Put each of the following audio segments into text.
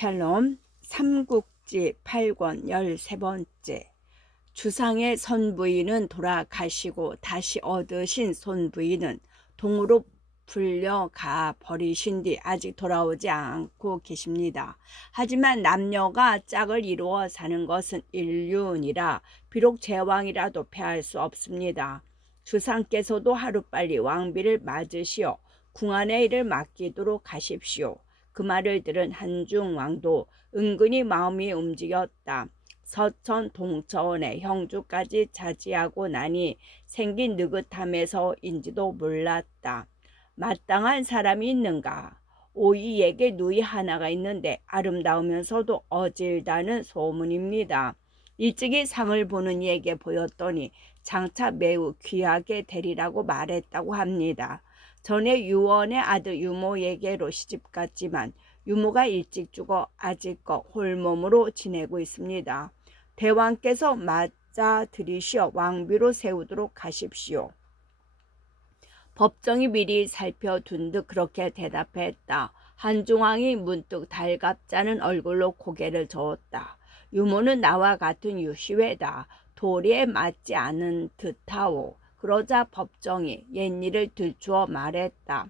샬롬 삼국지 8권 13번째. 주상의 손부인은 돌아가시고 다시 얻으신 손부인은 동으로 불려가 버리신 뒤 아직 돌아오지 않고 계십니다. 하지만 남녀가 짝을 이루어 사는 것은 인륜이라 비록 제왕이라도 패할 수 없습니다. 주상께서도 하루빨리 왕비를 맞으시어 궁안의 일을 맡기도록 하십시오. 그 말을 들은 한중왕도 은근히 마음이 움직였다. 서천 동처원의 형주까지 차지하고 나니 생긴 느긋함에서인지도 몰랐다. 마땅한 사람이 있는가? 오이에게 누이 하나가 있는데 아름다우면서도 어질다는 소문입니다. 일찍이 상을 보는 이에게 보였더니 장차 매우 귀하게 되리라고 말했다고 합니다. 전에 유원의 아들 유모에게로 시집갔지만 유모가 일찍 죽어 아직껏 홀몸으로 지내고 있습니다. 대왕께서 맞아들이시어 왕비로 세우도록 하십시오. 법정이 미리 살펴둔 듯 그렇게 대답했다. 한중왕이 문득 달갑잖은 얼굴로 고개를 저었다. 유모는 나와 같은 유시회다. 도리에 맞지 않은 듯하오. 그러자 법정이 옛일을 들추어 말했다.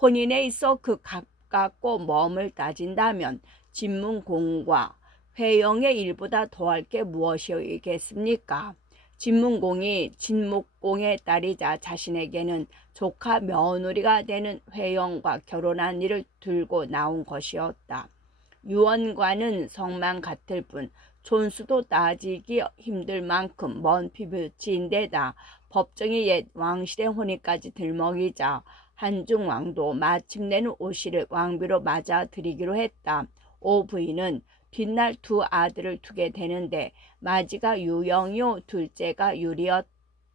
혼인에 있어 그 가깝고 멈을 따진다면 진문공과 회영의 일보다 더할 게 무엇이겠습니까? 진문공이 진목공의 딸이자 자신에게는 조카 며느리가 되는 회영과 결혼한 일을 들고 나온 것이었다. 유언과는 성만 같을 뿐 촌수도 따지기 힘들 만큼 먼 피부치인데다 법정이 옛 왕실의 혼인까지 들먹이자 한중왕도 마침내는 오씨를 왕비로 맞아들이기로 했다. 오 부인은 뒷날 두 아들을 두게 되는데 마지가 유영이요 둘째가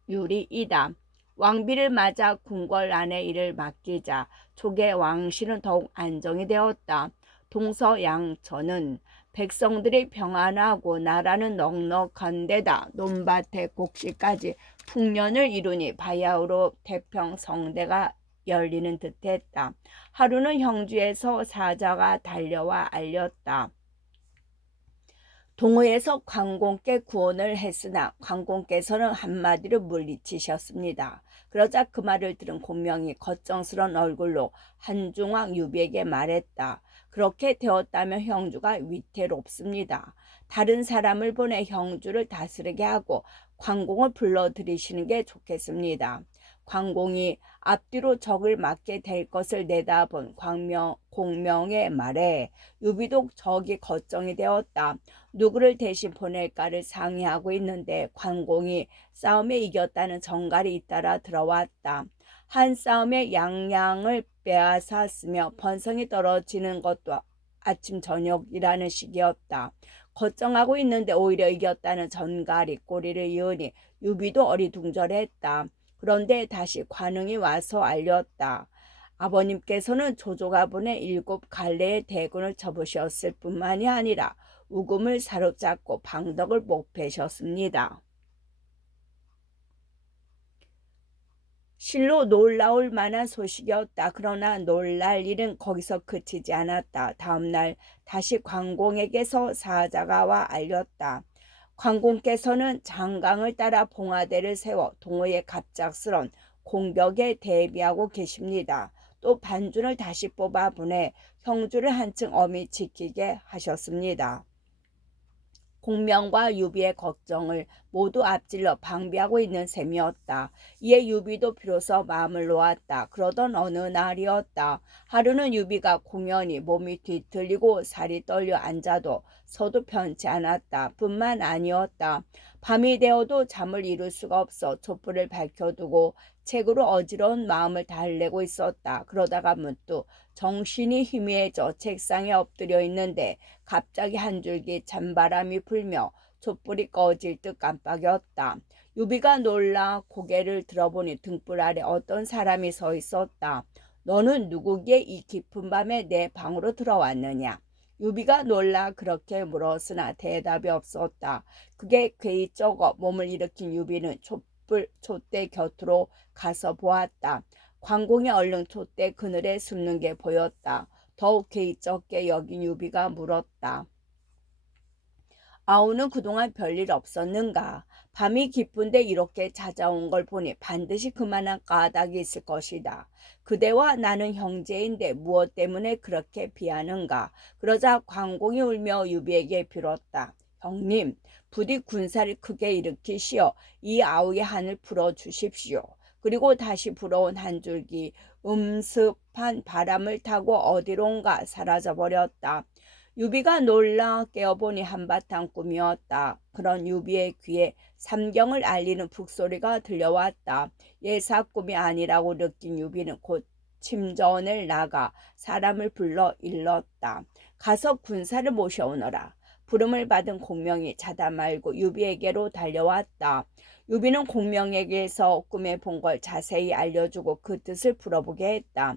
유리이다. 왕비를 맞아 궁궐 안의 일을 맡기자 초계 왕실은 더욱 안정이 되었다. 동서양처는 백성들이 평안하고 나라는 넉넉한 데다 논밭의 곡식까지 풍년을 이루니 바야흐로 태평성대가 열리는 듯했다. 하루는 형주에서 사자가 달려와 알렸다. 동호에서 관공께 구원을 했으나 관공께서는 한마디로 물리치셨습니다. 그러자 그 말을 들은 공명이 걱정스러운 얼굴로 한중왕 유비에게 말했다. 그렇게 되었다면 형주가 위태롭습니다. 다른 사람을 보내 형주를 다스리게 하고 관공을 불러들이시는 게 좋겠습니다. 관공이 앞뒤로 적을 맞게 될 것을 내다본 공명의 말에 유비도 적이 걱정이 되었다. 누구를 대신 보낼까를 상의하고 있는데 관공이 싸움에 이겼다는 정갈이 잇따라 들어왔다. 한 싸움에 양양을 빼앗았으며 번성이 떨어지는 것도 아침 저녁이라는 시기였다. 걱정하고 있는데 오히려 이겼다는 전갈이 꼬리를 이으니 유비도 어리둥절했다. 그런데 다시 관응이 와서 알렸다. 아버님께서는 조조가 보내 7갈래의 대군을 접으셨을 뿐만이 아니라 우금을 사로잡고 방덕을 목패셨습니다. 실로 놀라울 만한 소식이었다. 그러나 놀랄 일은 거기서 그치지 않았다. 다음날 다시 관공에게서 사자가 와 알렸다. 관공께서는 장강을 따라 봉화대를 세워 동호의 갑작스런 공격에 대비하고 계십니다. 또 반준을 다시 뽑아 보내 형주를 한층 엄히 지키게 하셨습니다. 공명과 유비의 걱정을 모두 앞질러 방비하고 있는 셈이었다. 이에 유비도 비로소 마음을 놓았다. 그러던 어느 날이었다. 하루는 유비가 공연히 몸이 뒤틀리고 살이 떨려 앉아도 서도 편치 않았다. 뿐만 아니었다. 밤이 되어도 잠을 이룰 수가 없어 촛불을 밝혀두고 책으로 어지러운 마음을 달래고 있었다. 그러다가 문득 정신이 희미해져 책상에 엎드려 있는데 갑자기 한 줄기 찬바람이 불며 촛불이 꺼질 듯 깜빡였다. 유비가 놀라 고개를 들어보니 등불 아래 어떤 사람이 서 있었다. 너는 누구기에 이 깊은 밤에 내 방으로 들어왔느냐? 유비가 놀라 그렇게 물었으나 대답이 없었다. 그게 괜히 쩍어 몸을 일으킨 유비는 촛대 곁으로 가서 보았다. 관공이 얼른 촛대 그늘에 숨는 게 보였다. 더욱 개의쩍게 여긴 유비가 물었다. 아우는 그동안 별일 없었는가? 밤이 깊은데 이렇게 찾아온 걸 보니 반드시 그만한 까닭이 있을 것이다. 그대와 나는 형제인데 무엇 때문에 그렇게 비하는가? 그러자 광공이 울며 유비에게 빌었다. 형님, 부디 군사를 크게 일으키시어 이 아우의 한을 풀어주십시오. 그리고 다시 불어온 한 줄기 음습한 바람을 타고 어디론가 사라져버렸다. 유비가 놀라 깨어보니 한바탕 꿈이었다. 그런 유비의 귀에 삼경을 알리는 북소리가 들려왔다. 예사 꿈이 아니라고 느낀 유비는 곧 침전을 나가 사람을 불러 일렀다. 가서 군사를 모셔오너라. 부름을 받은 공명이 자다 말고 유비에게로 달려왔다. 유비는 공명에게서 꿈에 본 걸 자세히 알려주고 그 뜻을 풀어보게 했다.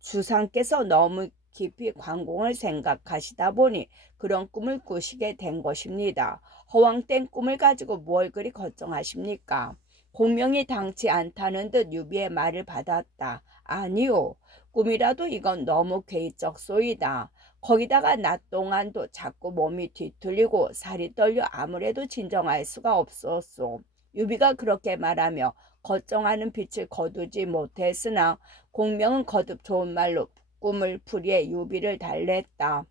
주상께서 너무 깊이 관공을 생각하시다 보니 그런 꿈을 꾸시게 된 것입니다. 허황된 꿈을 가지고 뭘 그리 걱정하십니까? 공명이 당치 않다는 듯 유비의 말을 받았다. 아니요. 꿈이라도 이건 너무 괴이적 소이다. 거기다가 낮 동안도 자꾸 몸이 뒤틀리고 살이 떨려 아무래도 진정할 수가 없었소. 유비가 그렇게 말하며 걱정하는 빛을 거두지 못했으나 공명은 거듭 좋은 말로 꿈을 풀이해 유비를 달랬다.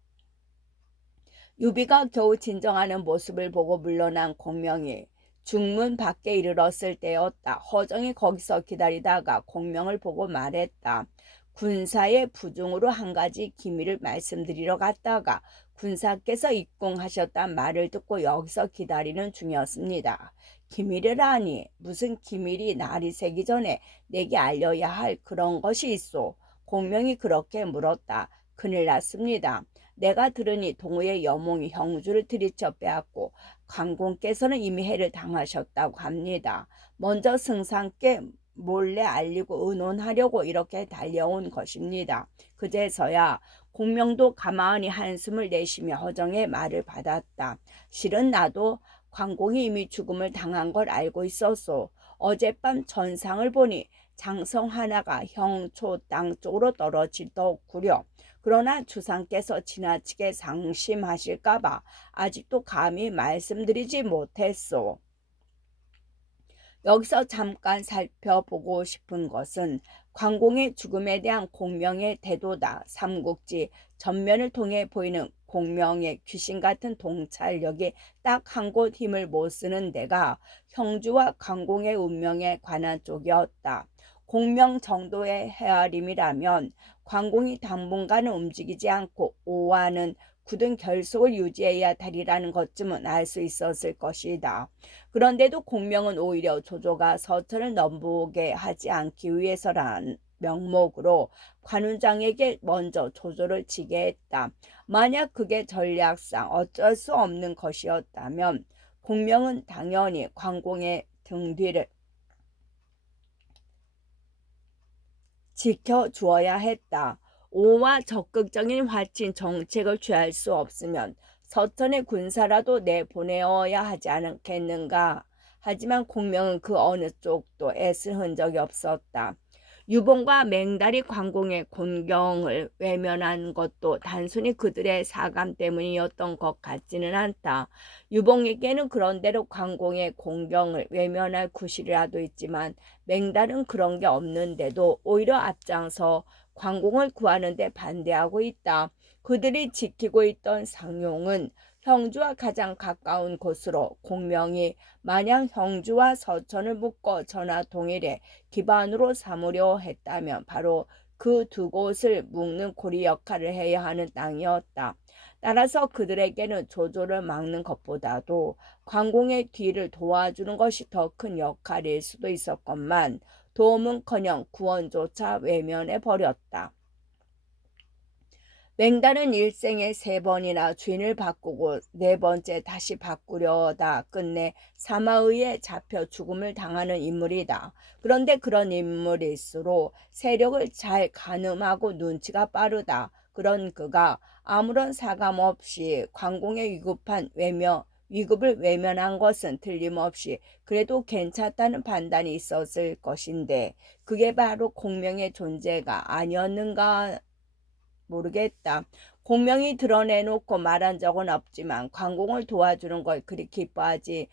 유비가 겨우 진정하는 모습을 보고 물러난 공명이 중문 밖에 이르렀을 때였다. 허정이 거기서 기다리다가 공명을 보고 말했다. 군사의 부중으로 한 가지 기밀을 말씀드리러 갔다가 군사께서 입궁하셨단 말을 듣고 여기서 기다리는 중이었습니다. 기밀이라니 무슨 기밀이 날이 새기 전에 내게 알려야 할 그런 것이 있소? 공명이 그렇게 물었다. 큰일 났습니다. 내가 들으니 동우의 여몽이 형주를 들이쳐 빼앗고 관공께서는 이미 해를 당하셨다고 합니다. 먼저 승상께 몰래 알리고 의논하려고 이렇게 달려온 것입니다. 그제서야 공명도 가만히 한숨을 내쉬며 허정의 말을 받았다. 실은 나도 관공이 이미 죽음을 당한 걸 알고 있었소. 어젯밤 전상을 보니 장성 하나가 형초 땅 쪽으로 떨어지더구려. 그러나 주상께서 지나치게 상심하실까봐 아직도 감히 말씀드리지 못했소. 여기서 잠깐 살펴보고 싶은 것은 관공의 죽음에 대한 공명의 태도다. 삼국지 전면을 통해 보이는 공명의 귀신 같은 통찰력이 딱 한 곳 힘을 못 쓰는 데가 형주와 관공의 운명에 관한 쪽이었다. 공명 정도의 헤아림이라면 관공이 당분간은 움직이지 않고 오하는 굳은 결속을 유지해야 되리라는 것쯤은 알 수 있었을 것이다. 그런데도 공명은 오히려 조조가 서천을 넘보게 하지 않기 위해서란 명목으로 관운장에게 먼저 조조를 치게 했다. 만약 그게 전략상 어쩔 수 없는 것이었다면 공명은 당연히 관공의 등 뒤를 지켜주어야 했다. 오와 적극적인 화친 정책을 취할 수 없으면 서천의 군사라도 내보내어야 하지 않겠는가. 하지만 공명은 그 어느 쪽도 애쓸 흔적이 없었다. 유봉과 맹달이 관공의 곤경을 외면한 것도 단순히 그들의 사감 때문이었던 것 같지는 않다. 유봉에게는 그런대로 관공의 공경을 외면할 구실이라도 있지만 맹달은 그런 게 없는데도 오히려 앞장서 관공을 구하는 데 반대하고 있다. 그들이 지키고 있던 상용은 형주와 가장 가까운 곳으로 공명이 만약 형주와 서천을 묶어 전하 동일에 기반으로 삼으려 했다면 바로 그 두 곳을 묶는 고리 역할을 해야 하는 땅이었다. 따라서 그들에게는 조조를 막는 것보다도 관공의 뒤를 도와주는 것이 더 큰 역할일 수도 있었건만 도움은커녕 구원조차 외면해 버렸다. 맹단은 일생에 3번이나 주인을 바꾸고 4번째 다시 바꾸려다 끝내 사마의에 잡혀 죽음을 당하는 인물이다. 그런데 그런 인물일수록 세력을 잘 가늠하고 눈치가 빠르다. 그런 그가 아무런 사감 없이 관공의 위급을 외면한 것은 틀림없이 그래도 괜찮다는 판단이 있었을 것인데 그게 바로 공명의 존재가 아니었는가 모르겠다. 공명이 드러내놓고 말한 적은 없지만 관공을 도와주는 걸 그리 기뻐하지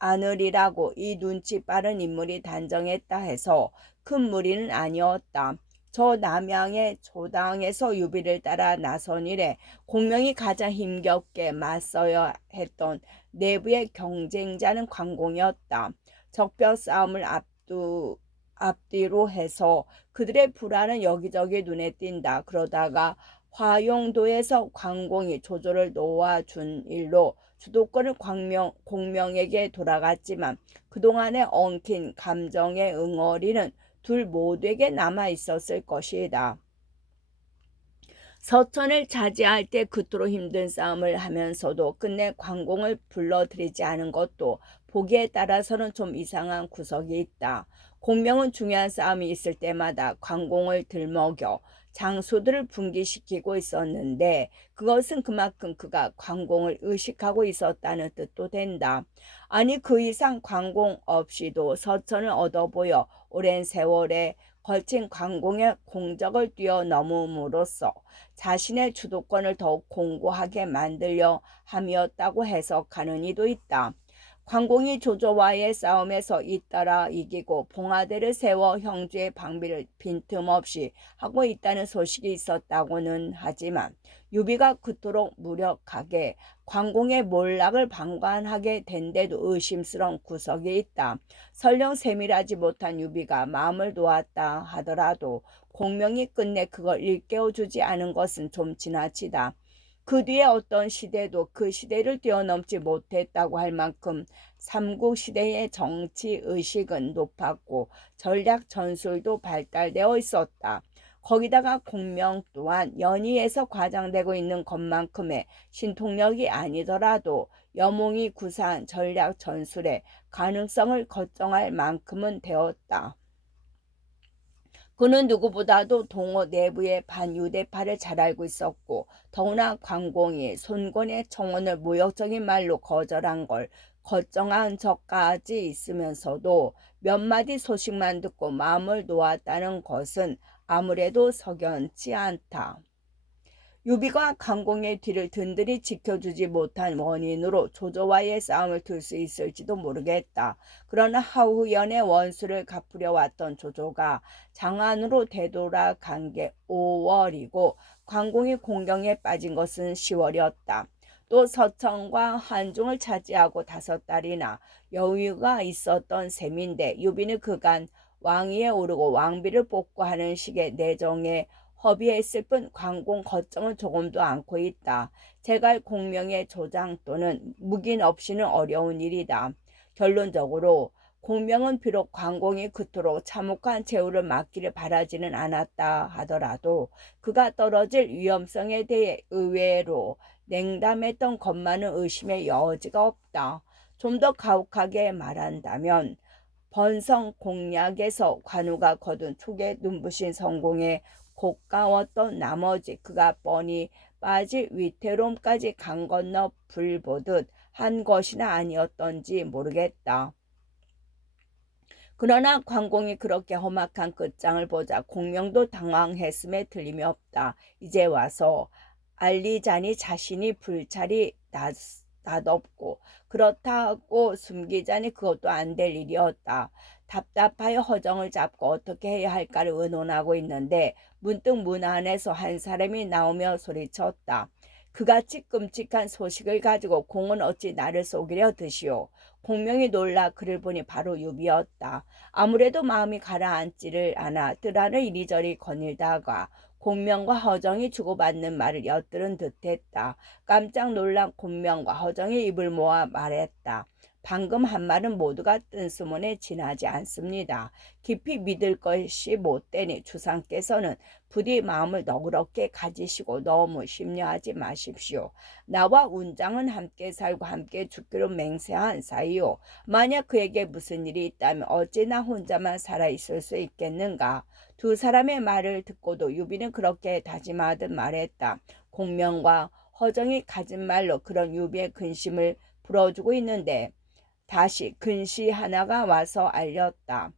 않으리라고 이 눈치 빠른 인물이 단정했다 해서 큰 무리는 아니었다. 저 남양의 조당에서 유비를 따라 나선 이래 공명이 가장 힘겹게 맞서야 했던 내부의 경쟁자는 관공이었다. 적벽 싸움을 앞뒤로 해서 그들의 불안은 여기저기 눈에 띈다. 그러다가 화용도에서 관공이 조조를 놓아준 일로 주도권은 공명에게 돌아갔지만 그동안에 엉킨 감정의 응어리는 둘 모두에게 남아 있었을 것이다. 서천을 차지할 때 그토록 힘든 싸움을 하면서도 끝내 관공을 불러들이지 않은 것도 보기에 따라서는 좀 이상한 구석이 있다. 공명은 중요한 싸움이 있을 때마다 관공을 들먹여 장수들을 분기시키고 있었는데 그것은 그만큼 그가 관공을 의식하고 있었다는 뜻도 된다. 아니 그 이상 관공 없이도 서천을 얻어보여 오랜 세월에 걸친 관공의 공적을 뛰어넘음으로써 자신의 주도권을 더욱 공고하게 만들려 함이었다고 해석하는 이도 있다. 관공이 조조와의 싸움에서 잇따라 이기고 봉화대를 세워 형주의 방비를 빈틈없이 하고 있다는 소식이 있었다고는 하지만 유비가 그토록 무력하게 관공의 몰락을 방관하게 된 데도 의심스러운 구석이 있다. 설령 세밀하지 못한 유비가 마음을 놓았다 하더라도 공명이 끝내 그걸 일깨워주지 않은 것은 좀 지나치다. 그 뒤에 어떤 시대도 그 시대를 뛰어넘지 못했다고 할 만큼 삼국시대의 정치의식은 높았고 전략 전술도 발달되어 있었다. 거기다가 공명 또한 연희에서 과장되고 있는 것만큼의 신통력이 아니더라도 여몽이 구사한 전략 전술의 가능성을 걱정할 만큼은 되었다. 그는 누구보다도 동호 내부의 반유대파를 잘 알고 있었고 더구나 관공이 손권의 청원을 모욕적인 말로 거절한 걸 걱정한 적까지 있으면서도 몇 마디 소식만 듣고 마음을 놓았다는 것은 아무래도 석연치 않다. 유비가 관공의 뒤를 든든히 지켜주지 못한 원인으로 조조와의 싸움을 둘 수 있을지도 모르겠다. 그러나 하우연의 원수를 갚으려 왔던 조조가 장안으로 되돌아간 게 5월이고 관공이 공경에 빠진 것은 10월이었다. 또 서천과 한중을 차지하고 5달이나 여유가 있었던 셈인데 유비는 그간 왕위에 오르고 왕비를 뽑고 하는 식의 내정에 허비했을 뿐 관공 걱정은 조금도 않고 있다. 제갈 공명의 조장 또는 묵인 없이는 어려운 일이다. 결론적으로 공명은 비록 관공이 그토록 참혹한 최후를 맞기를 바라지는 않았다 하더라도 그가 떨어질 위험성에 대해 의외로 냉담했던 것만은 의심의 여지가 없다. 좀 더 가혹하게 말한다면 번성 공략에서 관우가 거둔 촉의 눈부신 성공에 고가웠던 나머지 그가 뻔히 빠질 위태로움까지 강 건너 불 보듯 한 것이나 아니었던지 모르겠다. 그러나 관공이 그렇게 험악한 끝장을 보자 공명도 당황했음에 틀림이 없다. 이제 와서 알리자니 자신이 불찰이 낯없고 그렇다고 숨기자니 그것도 안 될 일이었다. 답답하여 허정을 잡고 어떻게 해야 할까를 의논하고 있는데 문득 문 안에서 한 사람이 나오며 소리쳤다. 그같이 끔찍한 소식을 가지고 공은 어찌 나를 속이려 드시오. 공명이 놀라 그를 보니 바로 유비였다. 아무래도 마음이 가라앉지를 않아 뜰 안을 이리저리 거닐다가 공명과 허정이 주고받는 말을 엿들은 듯했다. 깜짝 놀란 공명과 허정이 입을 모아 말했다. 방금 한 말은 모두가 뜬수문에 지나지 않습니다. 깊이 믿을 것이 못되니 주상께서는 부디 마음을 너그럽게 가지시고 너무 심려하지 마십시오. 나와 운장은 함께 살고 함께 죽기로 맹세한 사이요. 만약 그에게 무슨 일이 있다면 어찌나 혼자만 살아있을 수 있겠는가. 두 사람의 말을 듣고도 유비는 그렇게 다짐하듯 말했다. 공명과 허정이 가진 말로 그런 유비의 근심을 풀어주고 있는데 다시 근시 하나가 와서 알렸다.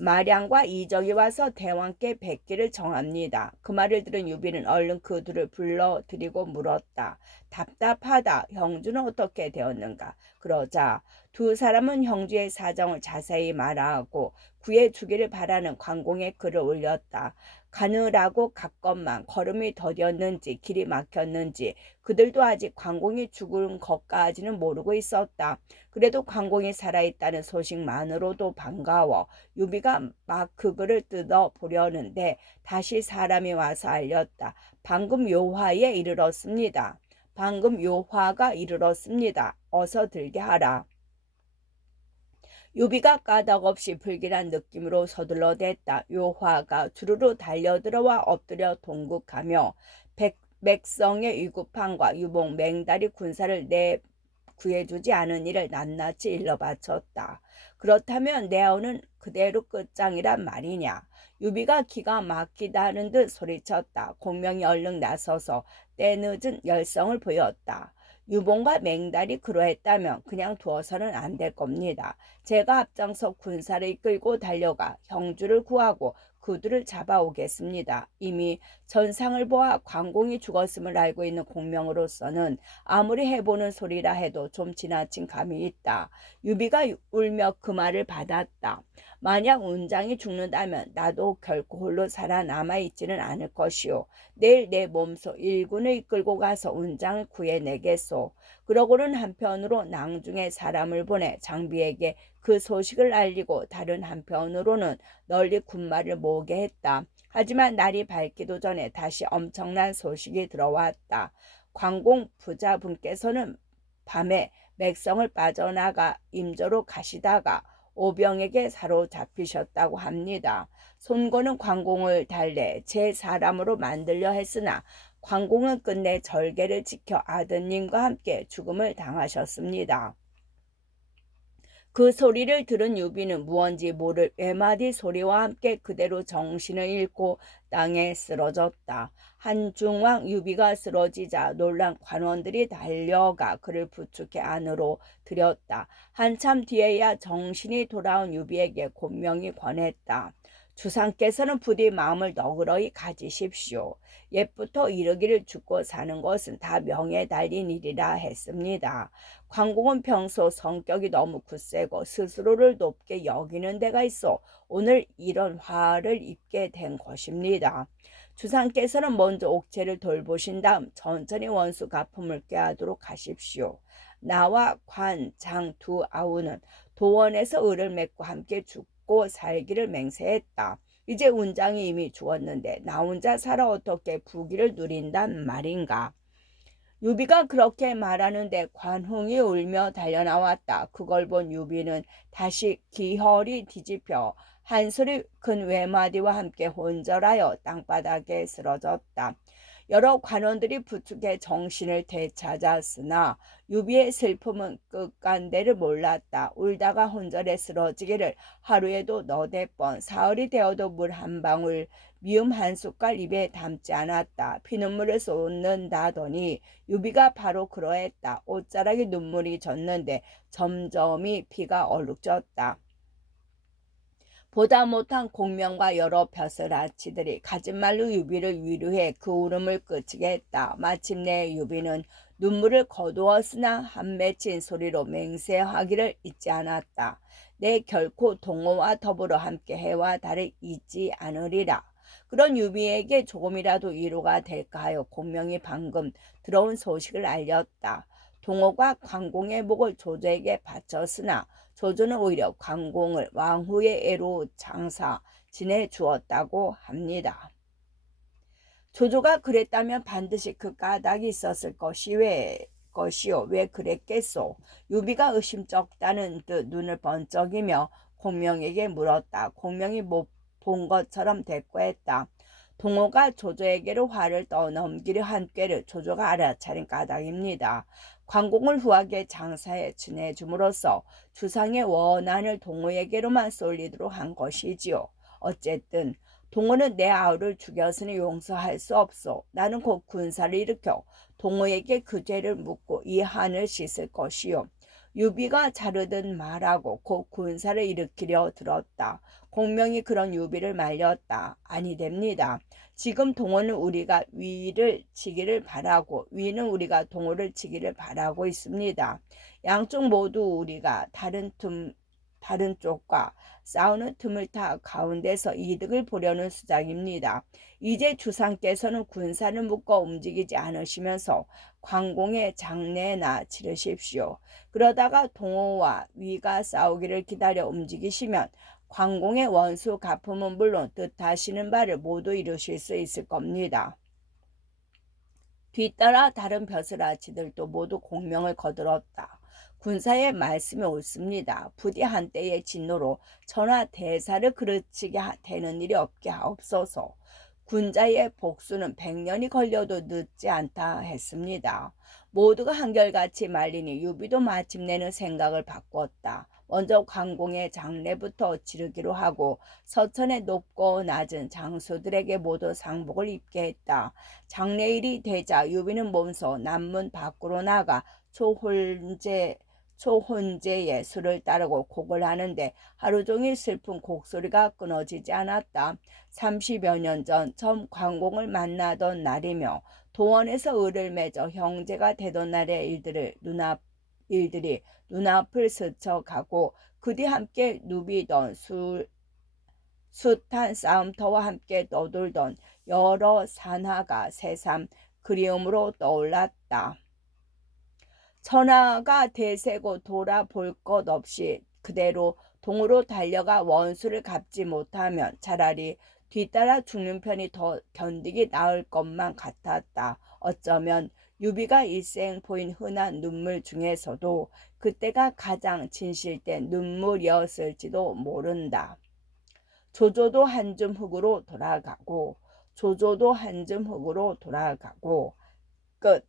마량과 이적이 와서 대왕께 뵙기를 정합니다. 그 말을 들은 유비는 얼른 그 둘을 불러들이고 물었다. 답답하다. 형주는 어떻게 되었는가? 그러자 두 사람은 형주의 사정을 자세히 말하고 구해주기를 바라는 관공의 글을 올렸다. 가느라고 갔건만 걸음이 더뎠는지 길이 막혔는지 그들도 아직 관공이 죽은 것까지는 모르고 있었다. 그래도 관공이 살아있다는 소식만으로도 반가워 유비가 막 그 글을 뜯어보려는데 다시 사람이 와서 알렸다. 방금 요화에 이르렀습니다. 방금 요화가 이르렀습니다. 어서 들게 하라. 유비가 까닭없이 불길한 느낌으로 서둘러댔다. 요화가 주르르 달려들어와 엎드려 동국하며 맥성의 위급함과 유봉 맹다리 군사를 내 구해주지 않은 일을 낱낱이 일러바쳤다. 그렇다면 내어는 그대로 끝장이란 말이냐. 유비가 기가 막히다는 듯 소리쳤다. 공명이 얼른 나서서 때늦은 열성을 보였다. 유봉과 맹달이 그러했다면 그냥 두어서는 안 될 겁니다. 제가 앞장서 군사를 이끌고 달려가 형주를 구하고 그들을 잡아오겠습니다. 이미 전상을 보아 관공이 죽었음을 알고 있는 공명으로서는 아무리 해보는 소리라 해도 좀 지나친 감이 있다. 유비가 울며 그 말을 받았다. 만약 운장이 죽는다면 나도 결코 홀로 살아남아 있지는 않을 것이오. 내일 내 몸소 일군을 이끌고 가서 운장을 구해내겠소. 그러고는 한편으로 낭중에 사람을 보내 장비에게 그 소식을 알리고 다른 한편으로는 널리 군마를 모으게 했다. 하지만 날이 밝기도 전에 다시 엄청난 소식이 들어왔다. 관공 부자분께서는 밤에 맥성을 빠져나가 임저로 가시다가 오병에게 사로잡히셨다고 합니다. 손고는 관공을 달래 제 사람으로 만들려 했으나 관공은 끝내 절개를 지켜 아드님과 함께 죽음을 당하셨습니다. 그 소리를 들은 유비는 무언지 모를 외마디 소리와 함께 그대로 정신을 잃고 땅에 쓰러졌다. 한중왕 유비가 쓰러지자 놀란 관원들이 달려가 그를 부축해 안으로 들였다. 한참 뒤에야 정신이 돌아온 유비에게 곤명이 권했다. 주상께서는 부디 마음을 너그러이 가지십시오. 옛부터 이르기를 죽고 사는 것은 다 명에 달린 일이라 했습니다. 관공은 평소 성격이 너무 굳세고 스스로를 높게 여기는 데가 있어 오늘 이런 화를 입게 된 것입니다. 주상께서는 먼저 옥체를 돌보신 다음 천천히 원수 가품을 꾀하도록 하십시오. 나와 관, 장 두 아우는 도원에서 을을 맺고 함께 죽고 살기를 맹세했다. 이제 운장이 이미 죽었는데 나 혼자 살아 어떻게 부귀를 누린단 말인가. 유비가 그렇게 말하는데 관홍이 울며 달려나왔다. 그걸 본 유비는 다시 기허리 뒤집혀 한 소리 큰 외마디와 함께 혼절하여 땅바닥에 쓰러졌다. 여러 관원들이 부축해 정신을 되찾았으나 유비의 슬픔은 끝간데를 몰랐다. 울다가 혼절에 쓰러지기를 하루에도 너댓 번, 사흘이 되어도 물 한 방울, 미음 한 숟갈 입에 담지 않았다. 피눈물을 쏟는다더니 유비가 바로 그러했다. 옷자락에 눈물이 젖는데 점점이 피가 얼룩졌다. 보다 못한 공명과 여러 벼슬아치들이 가진말로 유비를 위로해 그 울음을 그치게 했다. 마침내 유비는 눈물을 거두었으나 한 맺힌 소리로 맹세하기를 잊지 않았다. 내 결코 동호와 더불어 함께 해와 달을 잊지 않으리라. 그런 유비에게 조금이라도 위로가 될까 하여 공명이 방금 들어온 소식을 알렸다. 동호가 관공의 목을 조조에게 바쳤으나 조조는 오히려 관공을 왕후의 애로 장사 지내주었다고 합니다. 조조가 그랬다면 반드시 그 까닭이 있었을 것이요. 왜 그랬겠소? 유비가 의심쩍다는 듯 눈을 번쩍이며 공명에게 물었다. 공명이 못 본 것처럼 대꾸했다. 동호가 조조에게로 화를 떠넘기려 한 꾀를 조조가 알아차린 까닭입니다. 관공을 후하게 장사해 지내줌으로써 주상의 원한을 동호에게로만 쏠리도록 한 것이지요. 어쨌든 동호는 내 아우를 죽였으니 용서할 수 없소. 나는 곧 군사를 일으켜 동호에게 그 죄를 묻고 이 한을 씻을 것이요. 유비가 자르듯 말하고 곧 군사를 일으키려 들었다. 공명이 그런 유비를 말렸다. 아니 됩니다. 지금 동호는 우리가 위를 치기를 바라고 위는 우리가 동호를 치기를 바라고 있습니다. 양쪽 모두 우리가 다른 쪽과 싸우는 틈을 타 가운데서 이득을 보려는 수작입니다. 이제 주상께서는 군사를 묶어 움직이지 않으시면서 광공의 장례나 치르십시오. 그러다가 동호와 위가 싸우기를 기다려 움직이시면 광공의 원수 가품은 물론 뜻하시는 바를 모두 이루실 수 있을 겁니다. 뒤따라 다른 벼슬아치들도 모두 공명을 거들었다. 군사의 말씀이 옳습니다. 부디 한때의 진노로 전하 대사를 그르치게 되는 일이 없게 하옵소서. 군자의 복수는 100년이 걸려도 늦지 않다 했습니다. 모두가 한결같이 말리니 유비도 마침내는 생각을 바꿨다. 먼저 광공의 장례부터 치르기로 하고 서천의 높고 낮은 장수들에게 모두 상복을 입게 했다. 장례일이 되자 유비는 몸소 남문 밖으로 나가 초혼제의 수를 따르고 곡을 하는데 하루 종일 슬픈 곡소리가 끊어지지 않았다. 30여 년 전 처음 광공을 만나던 날이며 도원에서 을을 맺어 형제가 되던 날의 일들이 눈앞을 스쳐가고 그 뒤 함께 누비던 숱한 싸움터와 함께 떠돌던 여러 산하가 새삼 그리움으로 떠올랐다. 천하가 대세고 돌아볼 것 없이 그대로 동으로 달려가 원수를 갚지 못하면 차라리 뒤따라 죽는 편이 더 견디기 나을 것만 같았다. 어쩌면 유비가 일생 보인 흔한 눈물 중에서도 그때가 가장 진실된 눈물이었을지도 모른다. 조조도 한줌 흙으로 돌아가고 끝.